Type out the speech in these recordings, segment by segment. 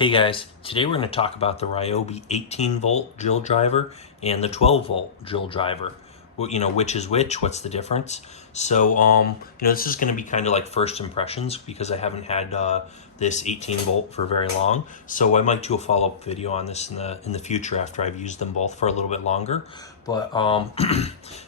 Hey guys, today we're going to talk about the Ryobi 18 volt drill driver and the 12 volt drill driver. Which is which, what's the difference? So, this is going to be kind of like first impressions because I haven't had this 18 volt for very long. So I might do a follow-up video on this in the future after I've used them both for a little bit longer. But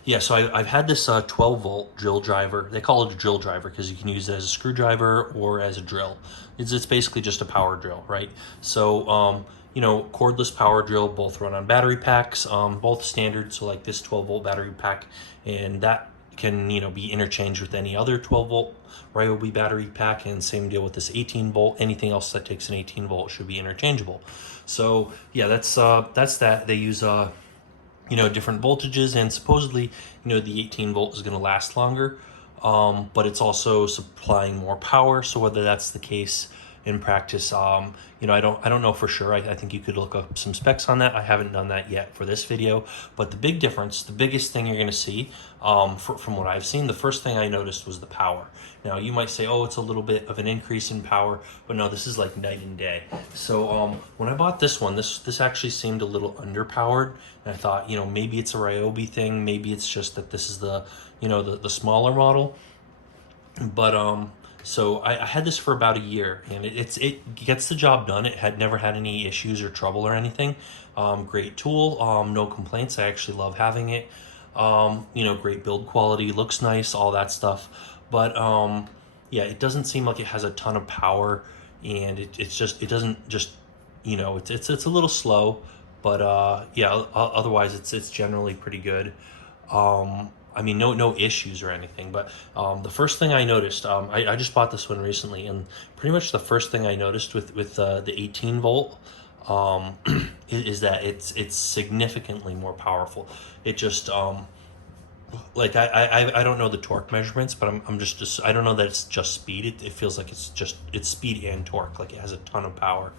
yeah, so I've had this 12 volt drill driver. They call it a drill driver because you can use it as a screwdriver or as a drill. It's basically just a power drill, right? So cordless power drill, both run on battery packs, both standard. So like this 12 volt battery pack, and that can be interchanged with any other 12 volt Ryobi battery pack, and same deal with this 18 volt. Anything else that takes an 18 volt should be interchangeable. So yeah, that's that. They use different voltages, and supposedly the 18 volt is going to last longer, but it's also supplying more power. So whether that's the case in practice, I don't know for sure. I think you could look up some specs on that. I haven't done that yet for this video, but the big difference, the biggest thing you're going to see, from what I've seen, the first thing I noticed was the power. Now you might say, oh, it's a little bit of an increase in power, but no, this is like night and day. So when I bought this one, this actually seemed a little underpowered, and I thought, maybe it's a Ryobi thing, maybe it's just that this is the the smaller model, but so I had this for about a year, and it gets the job done. It had never had any issues or trouble or anything. Great tool, no complaints. I actually love having it. Great build quality, looks nice, all that stuff. But yeah, it doesn't seem like it has a ton of power, and it doesn't just it's a little slow, but yeah, otherwise it's generally pretty good. I mean, no issues or anything, but the first thing I noticed, I just bought this one recently, and pretty much the first thing I noticed with the 18 volt is that it's significantly more powerful. It just like I don't know the torque measurements, but I'm just I don't know that it's just speed. It feels like it's speed and torque, like it has a ton of power.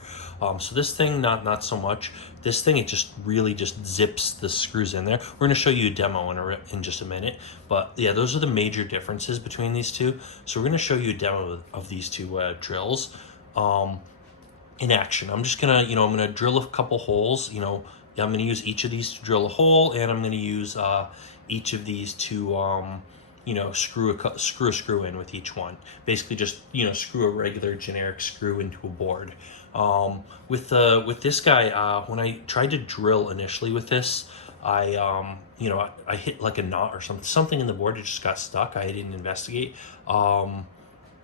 So this thing, not so much. This thing, it just really just zips the screws in there. We're going to show you a demo in just a minute, but yeah, those are the major differences between these two. So we're going to show you a demo of these two drills in action. I'm just gonna I'm gonna drill a couple holes. I'm going to use each of these to drill a hole, and I'm going to use each of these to screw a screw in with each one. Basically just screw a regular generic screw into a board. With this guy, when I tried to drill initially with this, I hit like a knot or something in the board. It just got stuck. I didn't investigate.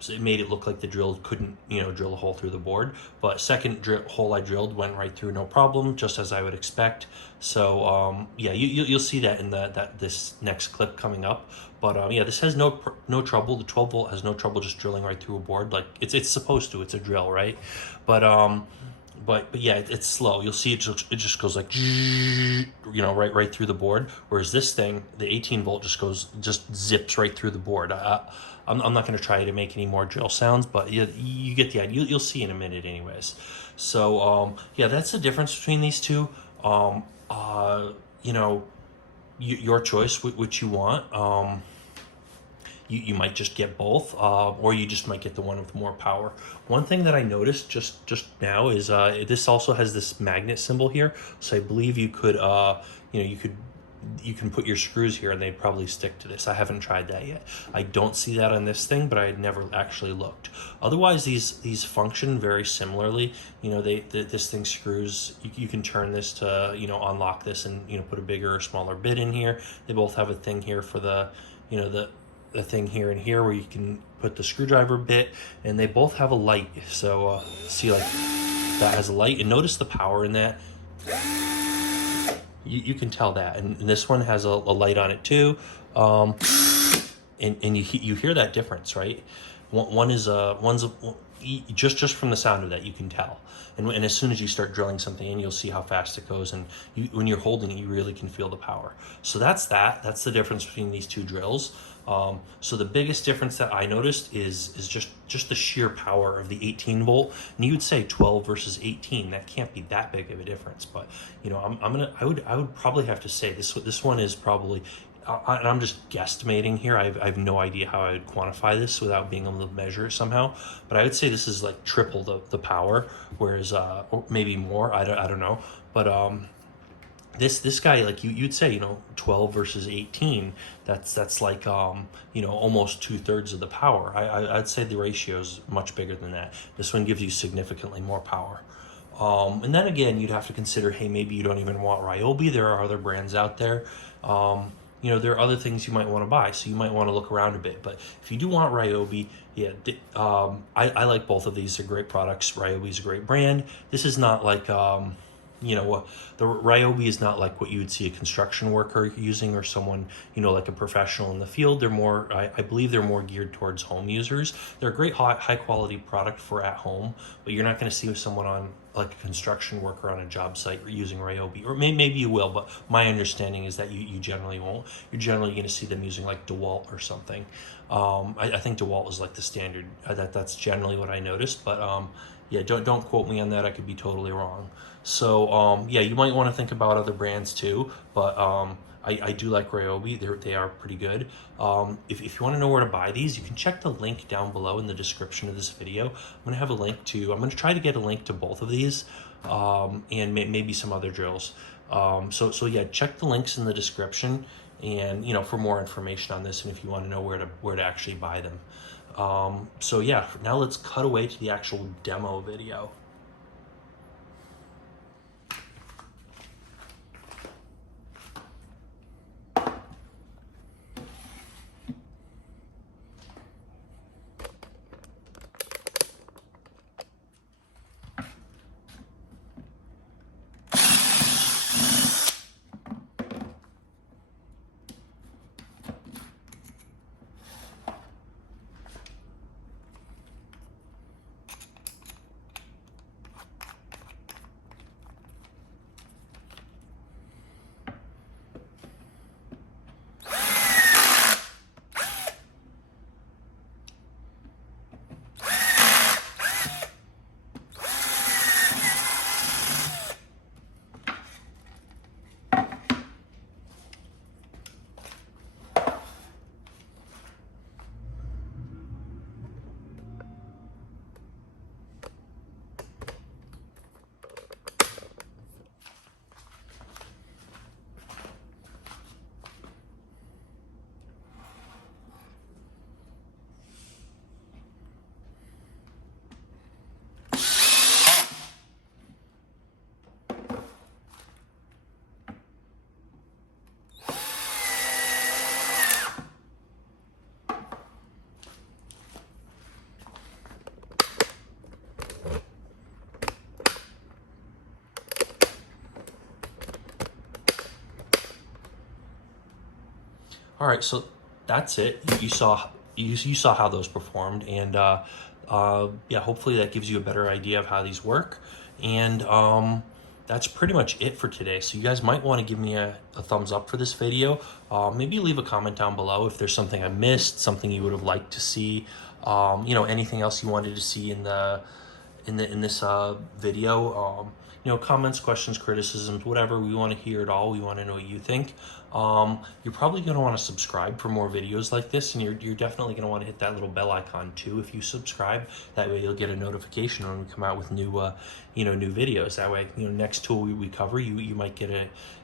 So it made it look like the drill couldn't, drill a hole through the board. But second hole I drilled went right through, no problem, just as I would expect. So yeah, you'll see that in this next clip coming up. But yeah, this has no trouble. The 12 volt has no trouble just drilling right through a board, like it's supposed to. It's a drill, right? But yeah, it's slow. You'll see it just goes like right through the board. Whereas this thing, the 18 volt, just zips right through the board. I'm not going to try to make any more drill sounds, but you get the idea. You'll see in a minute, anyways. So yeah, that's the difference between these two. Your choice, which you want. You might just get both, or you just might get the one with more power. One thing that I noticed just now is this also has this magnet symbol here, so I believe you could you can put your screws here and they'd probably stick to this. I haven't tried that yet. I don't see that on this thing, but I had never actually looked. Otherwise, these function very similarly. This thing screws. You can turn this to unlock this and put a bigger or smaller bit in here. They both have a thing here for the the thing here and here where you can put the screwdriver bit, and they both have a light. So see, like that has a light, and notice the power in that. You can tell that, and this one has a light on it too, and you hear that difference, right? One's just from the sound of that you can tell, and as soon as you start drilling something in, you'll see how fast it goes, and when you're holding it, you really can feel the power. So that's the difference between these two drills. So the biggest difference that I noticed is just the sheer power of the 18 volt. And you would say 12 versus 18, that can't be that big of a difference, but I would probably have to say this one is probably and I'm just guesstimating here. I have no idea how I would quantify this without being able to measure it somehow. But I would say this is like triple the power, whereas or maybe more. I don't know. But this guy, like you'd say, 12 versus 18. That's like almost 2/3 of the power. I'd say the ratio is much bigger than that. This one gives you significantly more power. And then again, you'd have to consider, hey, maybe you don't even want Ryobi. There are other brands out there. There are other things you might want to buy, so you might want to look around a bit. But if you do want Ryobi, yeah, I like both of these. They're great products. Ryobi is a great brand. This is not like, the Ryobi is not like what you would see a construction worker using or someone, like a professional in the field. They're more, I believe they're more geared towards home users. They're a great high quality product for at home, but you're not going to see someone on like a construction worker on a job site using Ryobi, or maybe you will, but my understanding is that you generally won't. You're generally going to see them using like DeWalt or something. I think DeWalt is like the standard. That's generally what I noticed, but yeah, don't quote me on that. I could be totally wrong. So yeah, you might want to think about other brands too, but I do like Ryobi. They are pretty good. If you want to know where to buy these, you can check the link down below in the description of this video. I'm going to try to get a link to both of these, and maybe some other drills. So yeah, check the links in the description, and for more information on this, and if you want to know where to actually buy them. So yeah, now let's cut away to the actual demo video. All right, so that's it. You saw how those performed, and yeah, hopefully that gives you a better idea of how these work. And that's pretty much it for today. So you guys might want to give me a thumbs up for this video. Maybe leave a comment down below if there's something I missed, something you would have liked to see. Anything else you wanted to see in this video. Comments, questions, criticisms, whatever. We want to hear it all. We want to know what you think. You're probably going to want to subscribe for more videos like this, and you're definitely going to want to hit that little bell icon too if you subscribe. That way you'll get a notification when we come out with new new videos. That way, next tool we cover, you might get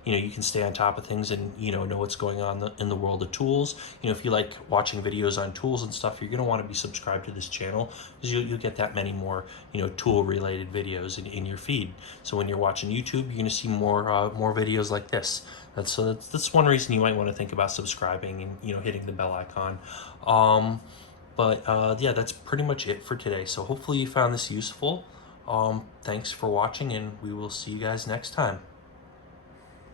you can stay on top of things and know what's going on in the world of tools. If you like watching videos on tools and stuff, you're going to want to be subscribed to this channel, because you'll get that many more tool related videos in your feed. So when you're watching YouTube, you're going to see more videos like this. That's one reason you might want to think about subscribing and hitting the bell icon. Yeah, that's pretty much it for today. So hopefully you found this useful. Thanks for watching, and we will see you guys next time.